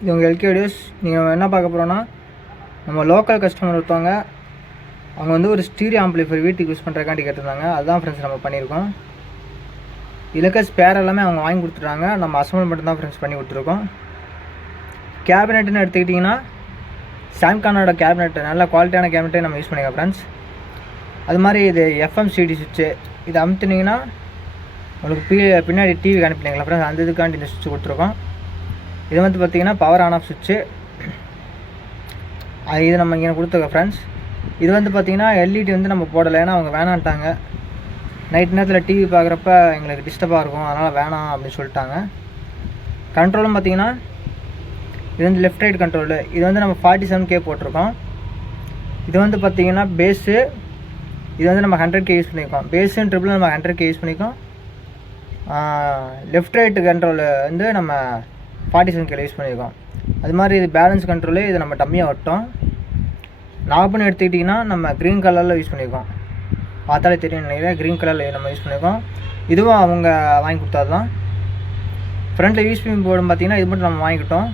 இது உங்கள் L K videos. நீங்கள் என்ன பார்க்க போகிறோன்னா, நம்ம லோக்கல் கஸ்டமர் ஒருத்தவங்க அவங்க வந்து ஒரு ஸ்டீரியோ ஆம்பிளிஃபையர் வீட்டுக்கு யூஸ் பண்ணுறக்காண்டி கேட்டிருந்தாங்க. அதுதான் ஃப்ரெண்ட்ஸ் நம்ம பண்ணியிருக்கோம். இதில் ஸ்பேர் எல்லாமே அவங்க வாங்கி கொடுத்துட்டாங்க. நம்ம அசம்பிள் மட்டும் தான் ஃப்ரெண்ட்ஸ் பண்ணி கொடுத்துருக்கோம். கேபினெட்டுன்னு எடுத்துக்கிட்டிங்கன்னா சாம்கானோட கேபினெட் நல்ல குவாலிட்டியான கேபினெட்டே நம்ம யூஸ் பண்ணிக்கலாம் ஃப்ரெண்ட்ஸ். அது மாதிரி இது எஃப்எம்சிடி சுவிட்சு, இது அமுத்துனீங்கன்னா உங்களுக்கு பின்னாடி டிவி கனெக்ட் ஃப்ரெண்ட்ஸ். அந்த இதுக்காண்டி இந்த சுவிட்ச் கொடுத்துருக்கோம். இது வந்து பார்த்திங்கன்னா பவர் ஆன் ஆஃப் சுவிட்சு. இது நம்ம இங்கே கொடுத்துருக்கோம் ஃப்ரெண்ட்ஸ். இது வந்து பார்த்திங்கன்னா எல்இடி வந்து நம்ம போடலை, ஏன்னா அவங்க வேணான்ட்டாங்க. நைட் நேரத்தில் டிவி பார்க்குறப்ப எங்களுக்கு டிஸ்டர்பாக இருக்கும், அதனால் வேணாம் அப்படின்னு சொல்லிட்டாங்க. கண்ட்ரோலும் பார்த்திங்கன்னா இது வந்து லெஃப்ட் ரைட் கண்ட்ரோலு. இது வந்து நம்ம 47K போட்டிருக்கோம். இது வந்து பார்த்திங்கன்னா பேஸு. இது வந்து நம்ம 100K யூஸ் பண்ணியிருக்கோம். பேஸுன்னு ட்ரிபிள் நம்ம 100K யூஸ் பண்ணியிருக்கோம். லெஃப்ட் ரைட்டு கண்ட்ரோலு வந்து நம்ம 47K யூஸ் பண்ணியிருக்கோம். அது மாதிரி இது பேலன்ஸ் கண்ட்ரோலு. இது நம்ம டம்மியாக விட்டோம். நாப்னு எடுத்துக்கிட்டிங்கன்னா நம்ம க்ரீன் கலரில் யூஸ் பண்ணியிருக்கோம். பார்த்தாலே தெரியும் நினைக்கிறேன், க்ரீன் கலரில் நம்ம யூஸ் பண்ணியிருக்கோம். இதுவும் அவங்க வாங்கி கொடுத்தது தான். ஃப்ரண்ட்டில் யூஎஸ்பி போர்டு பார்த்திங்கன்னா இது மட்டும் நம்ம வாங்கிக்கிட்டோம்.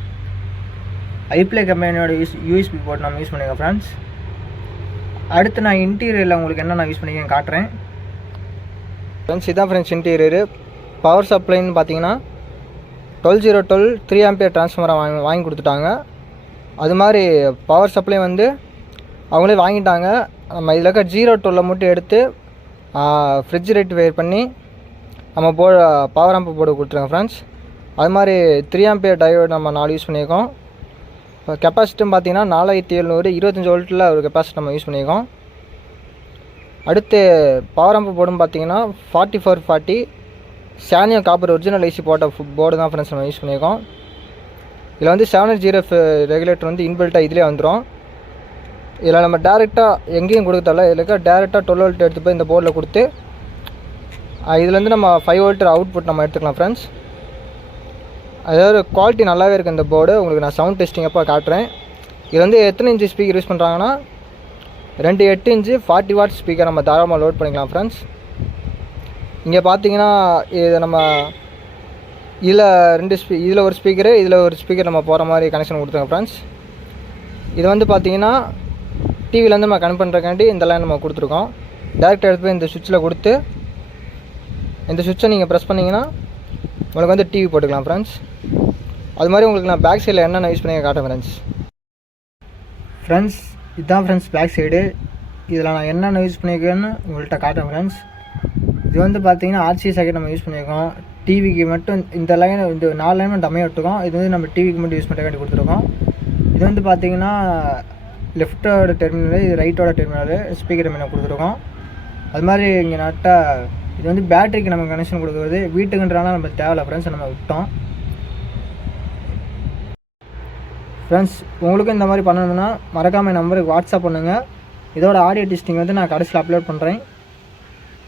ஐப்ளே கம்பெனியோட யூஎஸ்பி போர்டு நம்ம யூஸ் பண்ணியிருக்கோம் ஃப்ரெண்ட்ஸ். அடுத்து நான் இன்டீரியரில் உங்களுக்கு என்ன நான் யூஸ் பண்ணிக்கேன் காட்டுறேன் ஃப்ரெண்ட்ஸ். இதான் ஃப்ரெண்ட்ஸ் இன்டீரியரு. பவர் சப்ளைன்னு பார்த்தீங்கன்னா 12012 3 ஆம்பியர் ட்ரான்ஸ்ஃபார்மரை வாங்கி கொடுத்துட்டாங்க. அது மாதிரி பவர் சப்ளை வந்து அவங்களே வாங்கிட்டாங்க. நம்ம இதில் இருக்க 012 மட்டும் எடுத்து ஃப்ரிட்ஜ் ரெக்டிஃபையர் பண்ணி நம்ம பவர் ஆம்பு போர்டு கொடுத்துருங்க ஃப்ரெண்ட்ஸ். அது மாதிரி 3 ஆம்பியர் டயோடு நம்ம 4 யூஸ் பண்ணியிருக்கோம். இப்போ கெப்பாசிட்டின்னு பார்த்தீங்கன்னா 4700 25 வோல்ட்டில் ஒரு கெப்பாசிட்டி நம்ம யூஸ் பண்ணியிருக்கோம். அடுத்து பவர் ஆம்பு போர்டுன்னு பார்த்தீங்கன்னா 4440 சானியோ காப்பர் ஒரிஜினல் ஐசி போட்ட போர்டு தான் ஃப்ரெண்ட்ஸ் நம்ம யூஸ் பண்ணியிருக்கோம். இதில் வந்து 700 ரெகுலேட்டர் வந்து இன்பில்ட்டாக இதிலே வந்துடும். இதில் நம்ம டேரெக்டாக எங்கேயும் கொடுக்கல, இதில் டேரெக்டாக 12 வோல்ட் எடுத்து போய் இந்த போர்டில் கொடுத்து இதுலேருந்து நம்ம 5 வோல்ட் அவுட்புட் நம்ம எடுத்துக்கலாம் ஃப்ரெண்ட்ஸ். அதாவது குவாலிட்டி நல்லாவே இருக்குது இந்த போர்டு. உங்களுக்கு நான் சவுண்ட் டெஸ்டிங் அப்போ காட்டுறேன். இது வந்து எத்தனை இன்ச்சு ஸ்பீக்கர் யூஸ் பண்ணுறாங்கன்னா 2 8 இன்ச்சு 40 வாட் ஸ்பீக்கர் நம்ம தாராளமாக லோட் பண்ணிக்கலாம் ஃப்ரெண்ட்ஸ். இங்கே பார்த்தீங்கன்னா இது நம்ம இதில் ஒரு ஸ்பீக்கரு, இதில் ஒரு ஸ்பீக்கர் நம்ம போகிற மாதிரி கனெக்ஷன் கொடுத்துருங்க ஃப்ரெண்ட்ஸ். இது வந்து பார்த்தீங்கன்னா டிவிலேருந்து நம்ம கனெக்ட் பண்ணுறக்காண்டி இந்த லைன் நம்ம கொடுத்துருக்கோம். டேரெக்டாக எடுத்து போய் இந்த சுவிட்சில் கொடுத்து இந்த சுவிட்சை நீங்கள் ப்ரெஸ் பண்ணிங்கன்னா உங்களுக்கு வந்து டிவி போட்டுக்கலாம் ஃப்ரெண்ட்ஸ். அது மாதிரி உங்களுக்கு நான் பேக் சைடில் என்னென்ன யூஸ் பண்ணி காட்டுறேன் ஃப்ரெண்ட்ஸ். இதுதான் ஃப்ரெண்ட்ஸ் பேக் சைடு. இதில் நான் என்னென்ன யூஸ் பண்ணியிருக்கேன்னு உங்கள்கிட்ட காட்டுறேன் ஃப்ரெண்ட்ஸ். இது வந்து பார்த்தீங்கன்னா ஆர்சி சாக்கெட் நம்ம யூஸ் பண்ணியிருக்கோம். டிவிக்கு மட்டும் இந்த லைன், இந்த 4 லைன் மட்டும் டம்மியாக விட்டுருக்கோம். இது வந்து நம்ம டிவிக்கு மட்டும் யூஸ் பண்ணுறக்காண்டி கொடுத்துருக்கோம். இது வந்து பார்த்தீங்கன்னா லெஃப்ட்டோட டெர்மினல், இது ரைட்டோட டெர்மினல், ஸ்பீக்கர் டெர்மினல் கொடுத்துருக்கோம். அது மாதிரி இங்கே நட்டால் இது வந்து பேட்டரிக்கு நம்ம கனெக்ஷன் கொடுக்குறது. வீட்டுக்குன்றனால நம்ம தேவையில்ல ஃப்ரெண்ட்ஸ், நம்ம விட்டோம் ஃப்ரெண்ட்ஸ். உங்களுக்கும் இந்த மாதிரி பண்ணணும்னா மறக்காமல் என் நம்பருக்கு வாட்ஸ்அப் பண்ணுங்கள். இதோட ஆடியோ டெஸ்டிங் வந்து நான் கடைசியில் அப்லோட் பண்ணுறேன்.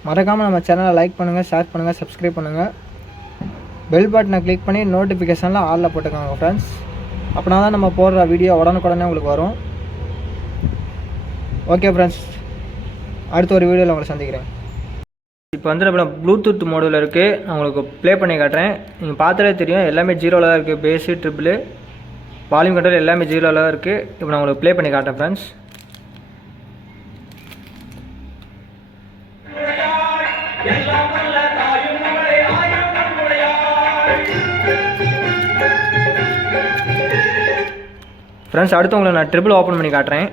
மறக்காமல் நம்ம சேனலை லைக் பண்ணுங்கள், ஷேர் பண்ணுங்கள், சப்ஸ்கிரைப் பண்ணுங்கள். பெல் பட்டனை கிளிக் பண்ணி நோட்டிஃபிகேஷனில் ஆளில் போட்டுக்கோங்க ஃப்ரெண்ட்ஸ். அப்படின்னா தான் நம்ம போடுற வீடியோ உடனுக்குடனே உங்களுக்கு வரும். ஓகே ஃப்ரெண்ட்ஸ், அடுத்த ஒரு வீடியோவில் உங்களை சந்திக்கிறேன். இப்போ வந்து நம்ம ப்ளூடூத் மோடில் இருக்குது. நான் உங்களுக்கு ப்ளே பண்ணி காட்டுறேன். நீங்கள் பார்த்தாலே தெரியும் எல்லாமே 0ல் தான் இருக்குது. பேஸு ட்ரிபிள் வால்யூம் கண்ட்ரோல் எல்லாமே 0ல் தான் இருக்குது. இப்போ நான் உங்களுக்கு ப்ளே பண்ணி காட்டுறேன் ஃப்ரெண்ட்ஸ். ஃப்ரெண்ட்ஸ் அடுத்து உங்களுக்கு நான் ட்ரிபிள் ஓப்பன் பண்ணி காட்டுறேன்.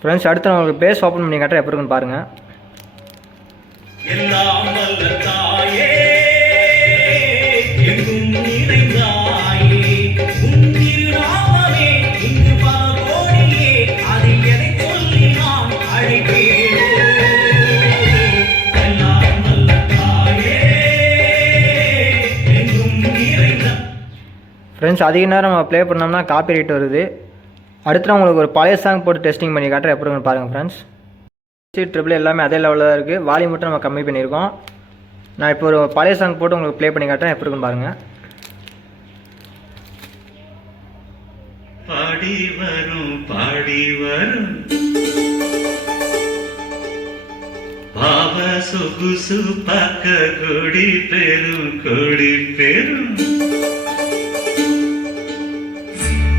ஃப்ரெண்ட்ஸ் அடுத்து நான் உங்களுக்கு பேஸ் ஓப்பன் பண்ணி காட்டுறேன், எப்படி இருக்குன்னு பாருங்கள். ஃப்ரெண்ட்ஸ் அதிக நேரம் நம்ம ப்ளே பண்ணோம்னா காப்பி ரைட் வருது. அடுத்து நான் உங்களுக்கு ஒரு பழைய சாங் போட்டு டெஸ்டிங் பண்ணி காட்டுறேன், எப்படி பாருங்கள் ஃப்ரெண்ட்ஸ். ட்ரிபிள் எல்லாமே அதே லெவலில் தான் இருக்குது. வால்யூம் மட்டும் நம்ம கம்மி பண்ணியிருக்கோம். நான் இப்போ ஒரு பழைய சாங் போட்டு உங்களுக்கு ப்ளே பண்ணி காட்டுறேன், எப்படி இருக்குன்னு பாருங்கள். பாடி வரும் பாடி வரும் பாவ சொகுசு பார்க்க கொடி பெரும்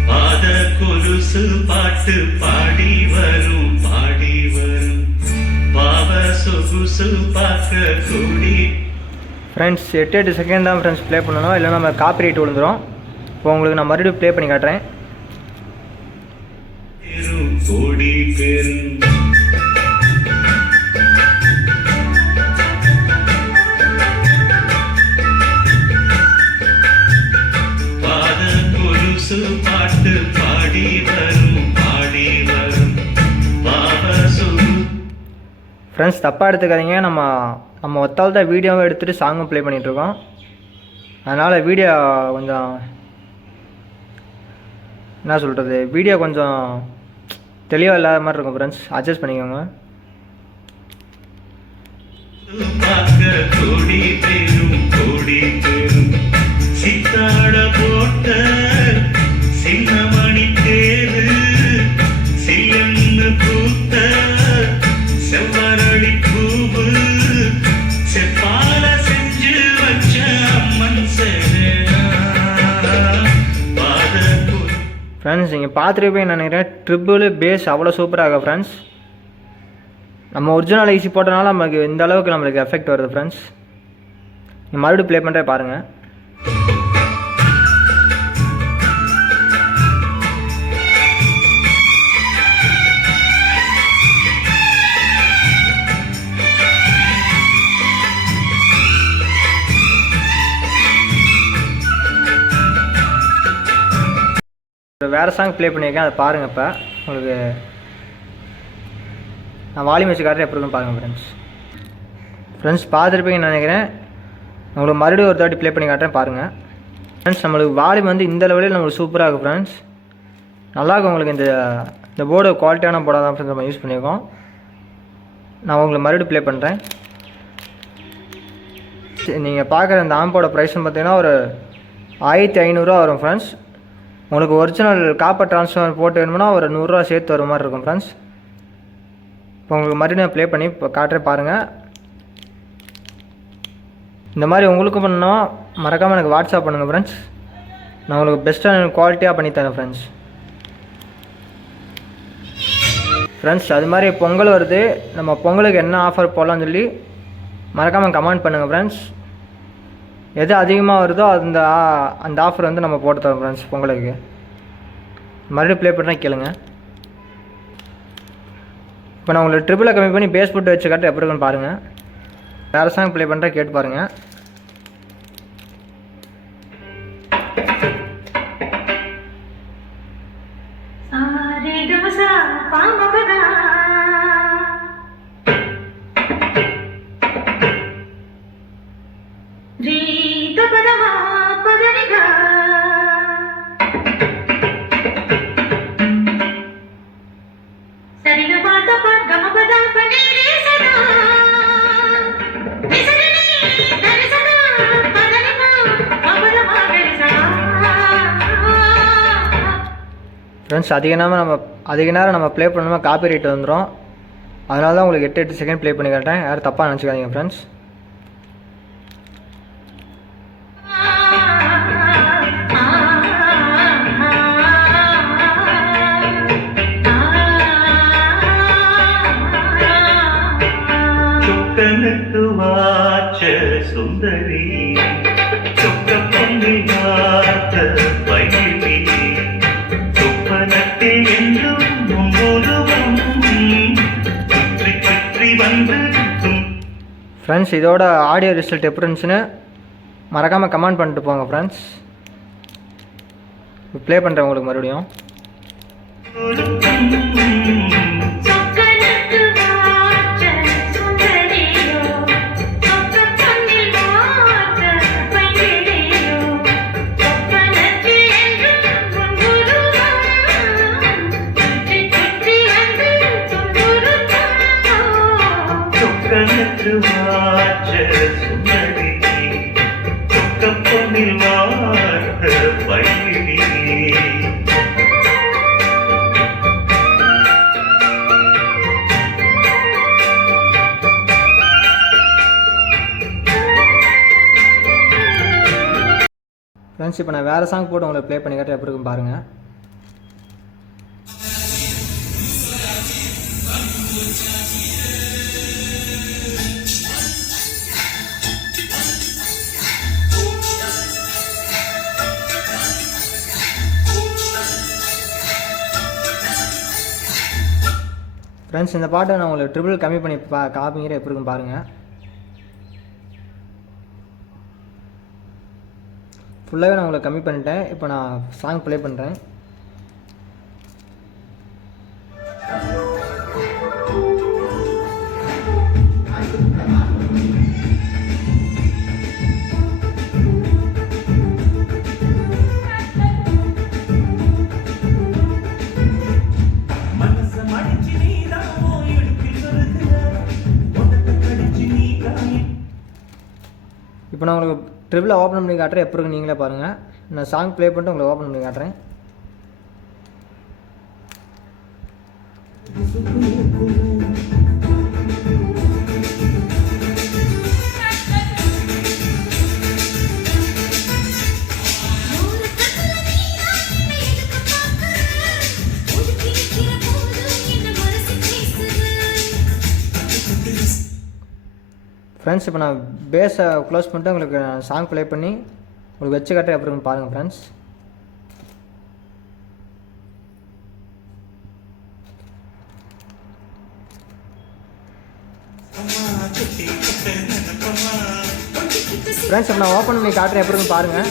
பாத கொலுசு பாட்டு பாடி வரும் பாவ சொகுசு பார்க்க கொடி. ஃப்ரெண்ட்ஸ் 8 செகண்ட் தான் ஃப்ரெண்ட்ஸ் ப்ளே பண்ணணும், இல்லைன்னா நம்ம காப்பிரைட் விழுந்துடும். இப்போ உங்களுக்கு நான் மறுபடியும் ப்ளே பண்ணி காட்டுறேன். கோடி பெரும் பாத கொலுசு பாட்டு பாடி வரும் பாவ சொகு. ஃப்ரெண்ட்ஸ் தப்பாக எடுத்துக்காதீங்க, நம்ம ஒத்தால் தான் வீடியோவை எடுத்துகிட்டு சாங்கும் ப்ளே பண்ணிகிட்ருக்கோம். அதனால் வீடியோ கொஞ்சம் என்ன சொல்கிறது, வீடியோ கொஞ்சம் தெளிவாக இல்லாத மாதிரி இருக்கும் ஃப்ரெண்ட்ஸ், அட்ஜஸ்ட் பண்ணிக்கோங்க. கோடி பெரும் சித்தாட போட்ட சின்னமணி தேரு சில்லன்னு பூத்த செவ்வரளி பூவு செப்பால செஞ்சு வச்ச அம்மன் ஃப்ரெண்ட்ஸ் நீங்கள் பார்த்துருப்பேன் நினைக்கிறேன். ட்ரிபிள் பேஸ் அவ்வளோ சூப்பராக இருக்கும் ஃப்ரெண்ட்ஸ். நம்ம ஒரிஜினல் ஐசி போட்டனால நமக்கு இந்த அளவுக்கு நம்மளுக்கு எஃபெக்ட் வருது ஃப்ரெண்ட்ஸ். நீங்கள் மறுபடியும் ப்ளே பண்ணுறே பாருங்கள். வேறு சாங் ப்ளே பண்ணியிருக்கேன், அதை பாருங்கள். இப்போ உங்களுக்கு நான் வால்யூம் வச்சு காட்டுறேன், எப்படி இருக்குன்னு பாருங்கள் ஃப்ரெண்ட்ஸ். பார்த்துருப்பீங்கன்னு நினைக்கிறேன். உங்களுக்கு மறுபடியும் ஒரு தாட்டி ப்ளே பண்ணி காட்டுறேன் பாருங்கள் ஃப்ரெண்ட்ஸ். நம்மளுக்கு வால்யூம் வந்து இந்த லெவலில் நம்மளுக்கு சூப்பராக இருக்கும் ஃப்ரெண்ட்ஸ். நல்லாயிருக்கும். உங்களுக்கு இந்த போர்டு குவாலிட்டியான போர்டாக தான் ஃப்ரெண்ட்ஸ் நம்ம யூஸ் பண்ணியிருக்கோம். நான் உங்களுக்கு மறுபடியும் ப்ளே பண்ணுறேன். நீங்கள் பார்க்குற இந்த ஆம்போட ப்ரைஸ்னு பார்த்தீங்கன்னா ஒரு 1500 வரும் ஃப்ரெண்ட்ஸ். உங்களுக்கு ஒரிஜினல் காப்பர் ட்ரான்ஸ்ஃபார்மர் போட்டு வேணும்னா ஒரு 100 ரூபா சேர்த்து வர மாதிரி இருக்கும் ஃப்ரெண்ட்ஸ். இப்போ உங்களுக்கு மறுபடியும் ப்ளே பண்ணி இப்போ காட்டுறேன் பாருங்கள். இந்த மாதிரி உங்களுக்கும் பண்ணணும், மறக்காமல் எனக்கு வாட்ஸ்அப் பண்ணுங்கள் ஃப்ரெண்ட்ஸ். நான் உங்களுக்கு பெஸ்ட்டாக குவாலிட்டியாக பண்ணித்தரேன் ஃப்ரெண்ட்ஸ். அது மாதிரி பொங்கல் வருது, நம்ம பொங்கலுக்கு என்ன ஆஃபர் போடலாம்னு சொல்லி மறக்காமல் கமெண்ட் பண்ணுங்கள் ஃப்ரெண்ட்ஸ். எது அதிகமாக வருதோ அந்த ஆஃபர் வந்து நம்ம போட்டு தரோம் ஃப்ரெண்ட்ஸ் பொங்கலுக்கு. மறுபடியும் ப்ளே பண்ணுறேன் கேளுங்க. இப்போ நான் உங்களுக்கு ட்ரிபிளை கம்மி பண்ணி பேஸ் போட்டு வச்சு காட்டு எப்படி இருக்குன்னு பாருங்கள். வேறு சாங் ப்ளே பண்ணுறேன், கேட்டு பாருங்கள். ஃப்ரெண்ட்ஸ் அதிக நேரம் நம்ம ப்ளே பண்ணணுமா காப்பி ரைட் வந்துடும். அதனால தான் உங்களுக்கு 8 செகண்ட் ப்ளே பண்ணி காட்டேன், யாரும் தப்பாக நினச்சிக்காதீங்க ஃப்ரெண்ட்ஸ். சுந்தரி சொக்க பொங்கி வார்த்த பயிரி சொப்பனத்தில் என்றும் முழுவதும் சுற்றி சுற்றி வந்து. ஃப்ரெண்ட்ஸ் இதோட ஆடியோ ரிசல்ட் எப்படி இருந்துச்சுன்னு மறக்காமல் கமெண்ட் பண்ணிட்டு போங்க ஃப்ரெண்ட்ஸ். ப்ளே பண்ணுறேன் உங்களுக்கு மறுபடியும். கனத்து வாச்ச சுந்தரி ஃப்ரெண்ட்ஸ் இப்போ நான் வேறு சாங் போட்டு உங்களுக்கு ப்ளே பண்ணி காட்டுறேன், எப்படி இருக்குன்னு பாருங்கள். ஃப்ரெண்ட்ஸ் இந்த பாட்டை நான் உங்களுக்கு ட்ரிபிள் கம்மி பண்ணி காப்பிங்கிற எப்படி இருக்குன்னு பாருங்கள். ஃபுல்லாகவே நான் உங்களுக்கு கம்மி பண்ணிட்டேன். இப்போ நான் சாங் ப்ளே பண்ணுறேன். இப்போ நான் உங்களுக்கு ட்ரிபிளை ஓப்பன் பண்ணி காட்டுறேன், எப்படி இருக்கு நீங்களே பாருங்கள். நான் சாங் ப்ளே பண்ணிட்டு உங்களுக்கு ஓப்பன் பண்ணி காட்டுறேன். ஃப்ரெண்ட்ஸ் இப்போ நான் பேஸை க்ளோஸ் பண்ணிட்டு உங்களுக்கு சாங் ப்ளே பண்ணி உங்களுக்கு வச்சு காட்டுறேன், எப்படி இருக்குன்னு பாருங்கள் ஃப்ரெண்ட்ஸ். ஃப்ரெண்ட்ஸ் இப்போ நான் ஓப்பன் பண்ணி காட்டுறேன், எப்படி இருக்குன்னு பாருங்கள்.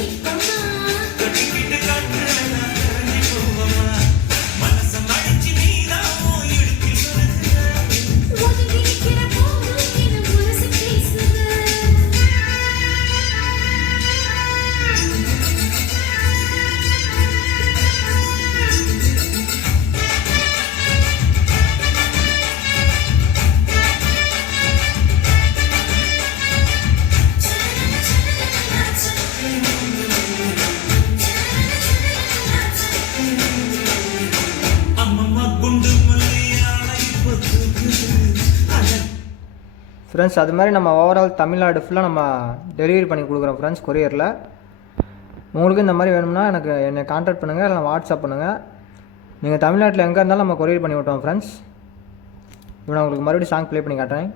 ஃப்ரெண்ட்ஸ் அது மாதிரி நம்ம ஓவரால் தமிழ்நாடு ஃபுல்லாக நம்ம டெலிவரி பண்ணி கொடுக்குறோம் ஃப்ரெண்ட்ஸ், கொரியரில். உங்களுக்கு இந்த மாதிரி வேணும்னா என்னை கான்டாக்ட் பண்ணுங்கள், இல்லை வாட்ஸ்அப் பண்ணுங்கள். நீங்கள் தமிழ்நாட்டில் எங்கே இருந்தாலும் நம்ம கொரியர் பண்ணி விட்டோம் ஃப்ரெண்ட்ஸ். இப்போ நான் உங்களுக்கு மறுபடியும் சாங் ப்ளே பண்ணி காட்டுறேன்.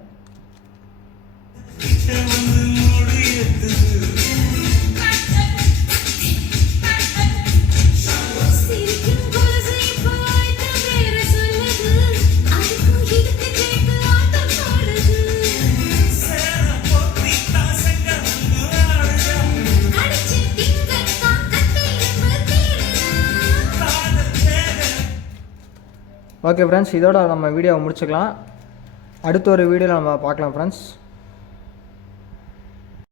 ஓகே ஃப்ரெண்ட்ஸ், இதோட நம்ம வீடியோவை முடிச்சுக்கலாம். அடுத்த ஒரு வீடியோவில் நம்ம பார்க்கலாம் ஃப்ரெண்ட்ஸ்.